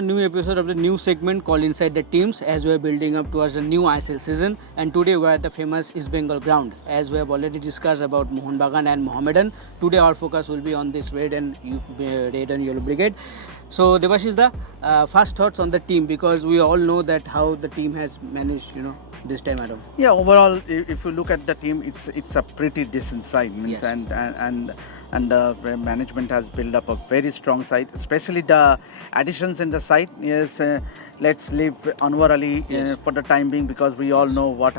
another new episode of the new segment called Inside the Teams, as we are building up towards the new ISL season. And today we are at the famous East Bengal ground. As we have already discussed about Mohun Bagan and Mohammedan, today our focus will be on this red and yellow brigade. So Debasis, the first thoughts on the team, because we all know that how the team has managed, this time around. Yeah, overall, if you look at the team, it's a pretty decent side. Means Yes. and the management has built up a very strong side, especially the additions in the side. Yes, let's leave Anwar Ali Yes. for the time being, because we all know what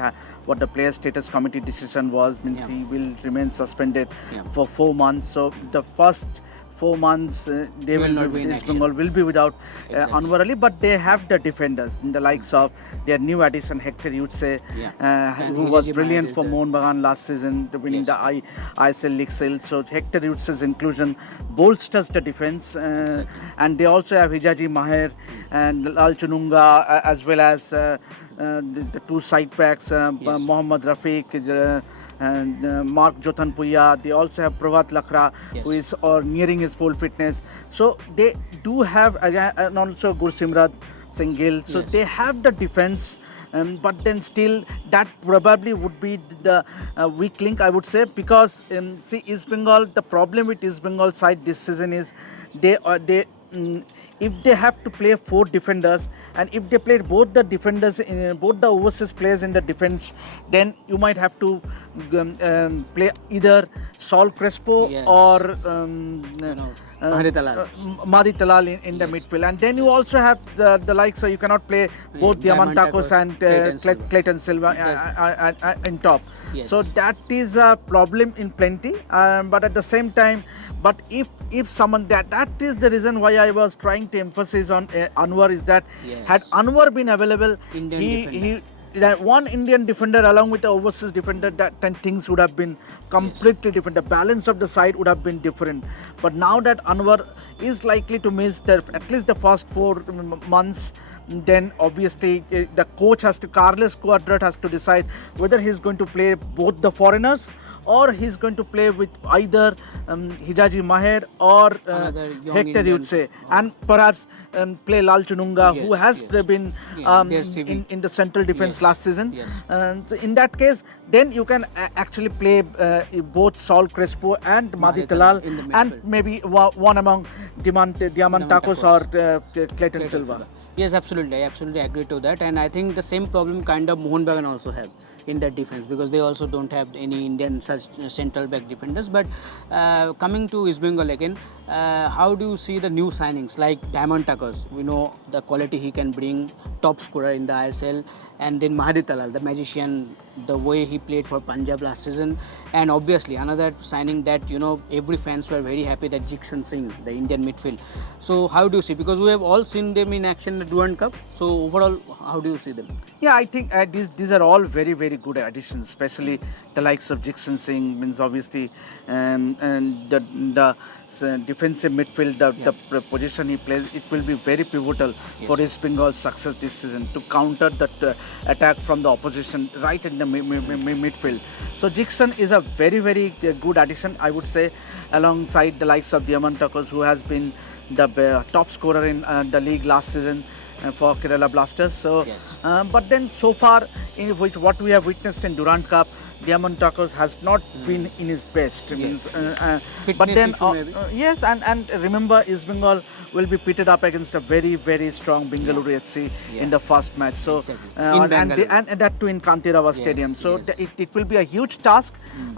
the player status committee decision was. Means Yeah. he will remain suspended Yeah. for 4 months. So the first 4 months they Will will not be in East action. Bengal will be without Exactly. Anwar Ali, but they have the defenders in the likes of their new addition Hector Yutse, Yeah. And who was Mukherjee brilliant is for there. Mohun Bagan last season, winning Yes. the ISL League Sale. So Hector Yutse's inclusion bolsters the defense, Exactly. and they also have Hijaji Maher and Lal Chununga, as well as the two side backs, Yes. Mohammad Rafiq, and Mark Jothanpuya. They also have Pravat Lakra, Yes. who is nearing his full fitness. So they do have, and also Gursimrat Singh Gill. So Yes. they have the defense. But then still, that probably would be the weak link, I would say, because see, East Bengal, the problem with East Bengal side this season is if they have to play 4 defenders, and if they play both the defenders, both the overseas players in the defense, then you might have to play either Saul Crespo Yes. or Mahdi Talal. Mahdi Talal in the Yes. midfield. And then you also have the likes, so you cannot play both Diamantakos, Diamantakos and Clayton Silva. Clayton Silva in top. Yes. So that is a problem in plenty. But at the same time, if someone that is the reason why I was trying to emphasize on Anwar, is that Yes. had Anwar been available, Indian defender. that one Indian defender along with the overseas defender, that then things would have been completely different. The balance of the side would have been different. But now that Anwar is likely to miss at least the first 4 months, then obviously the coach Carlos Cuadrat has to decide whether he's going to play both the foreigners, or he's going to play with either Hijaji Maher or Another young Hector Indian. Yutse, and perhaps play Lal Chununga, who Yes, has yes. been Their CV. in the central defense Yes, last season. yes. So in that case, then you can actually play both Saul Crespo and Mahdi Mahdi Talal, Talal in the and midfield. maybe one among Diamantakos or Clayton Silva. Yes, absolutely. I absolutely agree to that. And I think the same problem kind of Mohun Bagan also have in their defense, because they also don't have any Indian such central back defenders. But coming to East Bengal again, how do you see the new signings like Diamantakos? We know the quality he can bring, top scorer in the ISL, and then Mahdi Talal, the magician, the way he played for Punjab last season, and obviously another signing that every fans were very happy, that Jigsan Singh, the Indian midfield. So how do you see? Because we have all seen them in action at Durand Cup. So overall, how do you see them? Yeah, I think these are all very, very good additions, especially the likes of Jigsan Singh. Means obviously, and the defensive midfield, the position he plays, it will be very pivotal for East Bengal's success this season, to counter that attack from the opposition right in the midfield. So Jigsan is a very, very good addition, I would say, alongside the likes of Diamantakos, who has been the top scorer in the league last season for Kerala Blasters. So, Yes. but then so far, in which what we have witnessed in Durand Cup, Diamantakos has not been in his best. Yes, Means, yes. but Fitness then issue maybe. yes, and remember, East Bengal will be pitted up against a very, very strong Bengaluru FC Yeah. in the first match. So Exactly. In and Bengaluru. that too in Kantirava Yes, Stadium. So yes. it will be a huge task.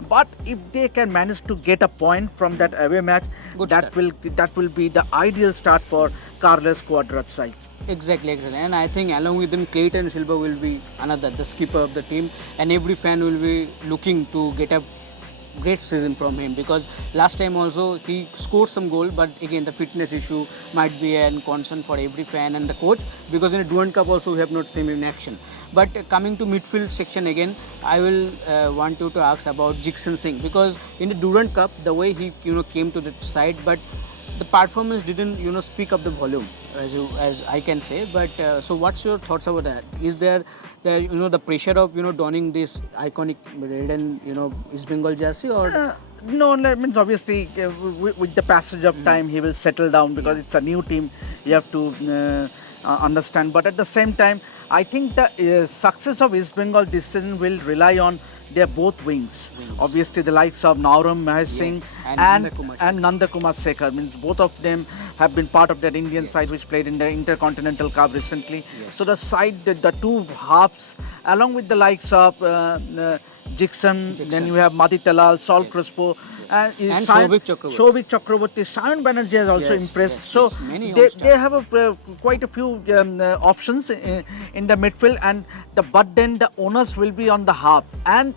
But if they can manage to get a point from that away match, Good that start. will be the ideal start for Carlos Cuadrat's side. Exactly. And I think along with them, Clayton Silva will be the skipper of the team, and every fan will be looking to get a great season from him, because last time also he scored some goal, but again the fitness issue might be a concern for every fan and the coach, because in the Durand Cup also we have not seen him in action. But coming to midfield section again, I will want you to ask about Jigsan Singh, because in the Durand Cup the way he came to the side, but the performance didn't speak up the volume, as I can say. But so what's your thoughts about that? Is there the pressure of donning this iconic red and East Bengal jersey, or No, that means obviously with the passage of time he will settle down because it's a new team. You have to understand. But at the same time, I think the success of East Bengal this season will rely on their both wings. Obviously, the likes of Nauram Mahesh Singh and Nanda Kumar Sekhar. Means both of them have been part of that Indian side which played in the Intercontinental Cup recently. So the side, the two halves, along with the likes of Jixon, then you have Madi Talal, Sol Crespo, and Shobhik Chakraborty. Sayan Banerjee has also impressed. So they have quite a few options in the midfield, but then the onus will be on the half, and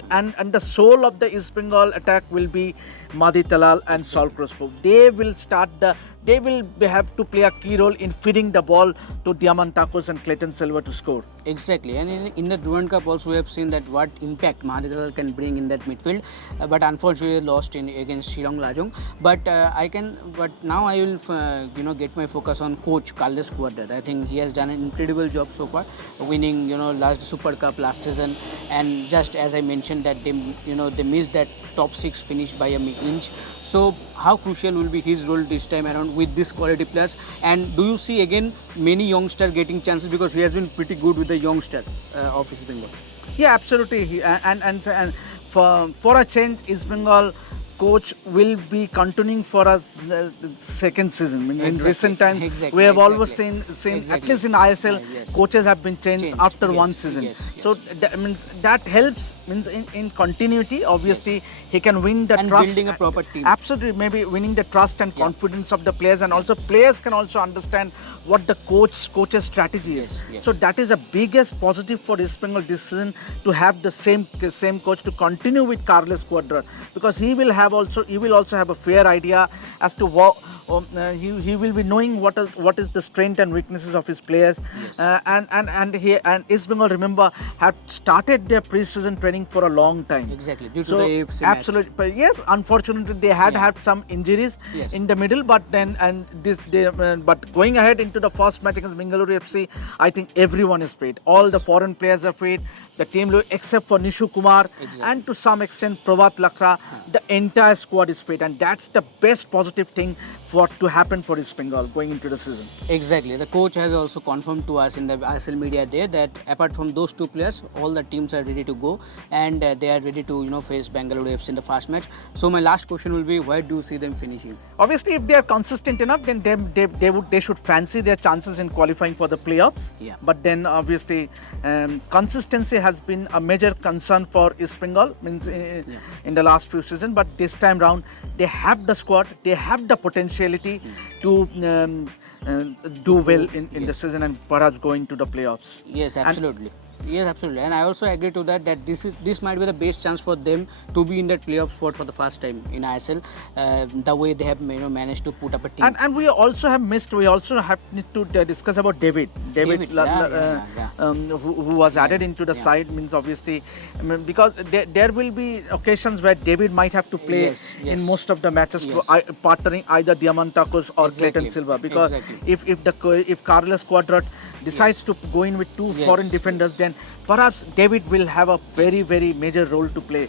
the soul of the East Bengal attack will be Madi Talal and Sol Crespo. They will have to play a key role in feeding the ball to Diamantakos and Clayton Silver to score. Exactly, and in the Durand Cup also we have seen that what impact Mahadi Dalal can bring in that midfield, but unfortunately lost against Shillong Lajong. But now I will get my focus on coach Carlos Cuadrat. I think he has done an incredible job so far, winning last Super Cup last season, and just as I mentioned that they missed that top 6 finish by a inch. So how crucial will be his role this time around with this quality players? And do you see again many youngsters getting chances, because he has been pretty good with the youngster of East Bengal? Yeah, absolutely. And for a change, East Bengal coach will be continuing for a second season. In recent times, we have always seen at least in ISL, coaches have been changed after one season. So that means that helps. Means in continuity, obviously he can win the trust. Building a proper team. Absolutely, maybe winning the trust and confidence of the players, and also players can also understand what the coach's strategy is. So that is the biggest positive for East Bengal this season, to have the same coach to continue with Carlos Cuadrat, because he will also have a fair idea as to what he will be knowing what is the strength and weaknesses of his players. And East Bengal, remember, have started their pre-season training for a long time. Exactly, due to the AFC match. Absolutely, but yes, unfortunately they had some injuries in the middle, but but going ahead into the first match against Bengaluru FC, I think everyone is fit. All the foreign players are fit. The team, except for Nishu Kumar and to some extent Prabhat Lakra, the entire squad is fit, and that's the best positive thing to happen for East Bengal going into the season. Exactly. The coach has also confirmed to us in the ISL media day that apart from those two players, all the teams are ready to go, and they are ready to face Bengaluru FC in the first match. So my last question will be, where do you see them finishing? Obviously, if they are consistent enough, then they should fancy their chances in qualifying for the playoffs. But then obviously consistency has been a major concern for East Bengal in the last few seasons. But this time round, they have the squad, they have the potentiality to do well in the season and perhaps going to the playoffs. Yes, absolutely. Yes, absolutely, and I also agree to that this might be the best chance for them to be in that playoff spot for the first time in ISL. The way they have managed to put up a team. And we also have need to discuss about David, who was added into the side. Means obviously, because there will be occasions where David might have to play in most of the matches, partnering either Diamantakos or Clayton Silva. Because if Carlos Cuadrat decides to go in with two foreign defenders, then perhaps David will have a very, very major role to play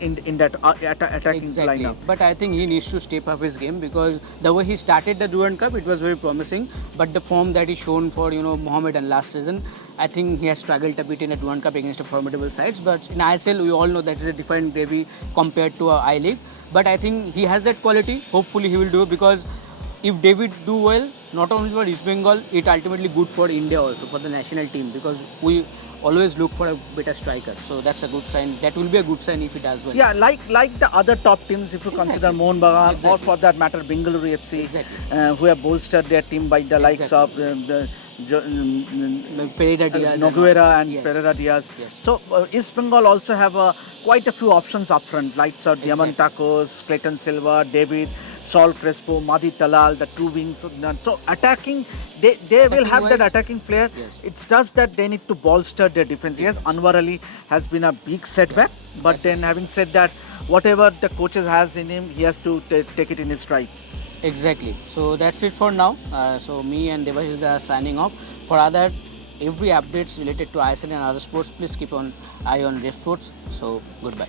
in that attacking lineup. But I think he needs to step up his game, because the way he started the Durand Cup, it was very promising. But the form that he shown for Mohammedan last season, I think he has struggled a bit in the Durand Cup against a formidable sides. But in ISL, we all know that is a different gravy compared to I League. But I think he has that quality. Hopefully, he will do, because if David do well, not only for East Bengal, it ultimately good for India also, for the national team, because we always look for a better striker. So that's a good sign. That will be a good sign if he does well. Yeah, like the other top teams, if you consider Mohun Bagan or for that matter Bengaluru FC, who have bolstered their team by the likes of Pereira Diaz, Nogueira and Pereira Diaz. So East Bengal also have quite a few options up front, like Diamantakos, Clayton Silva, David, Sol Crespo, Madi Talal, the two wings. So attacking, they will have that attacking flair. It's just that they need to bolster their defense. Yes, Anwar Ali has been a big setback, but then having said that, whatever the coaches has in him, he has to take it in his stride. Exactly. So that's it for now. So me and Debasis are signing off. For every updates related to ISL and other sports, please keep an eye on Revsportz. So goodbye.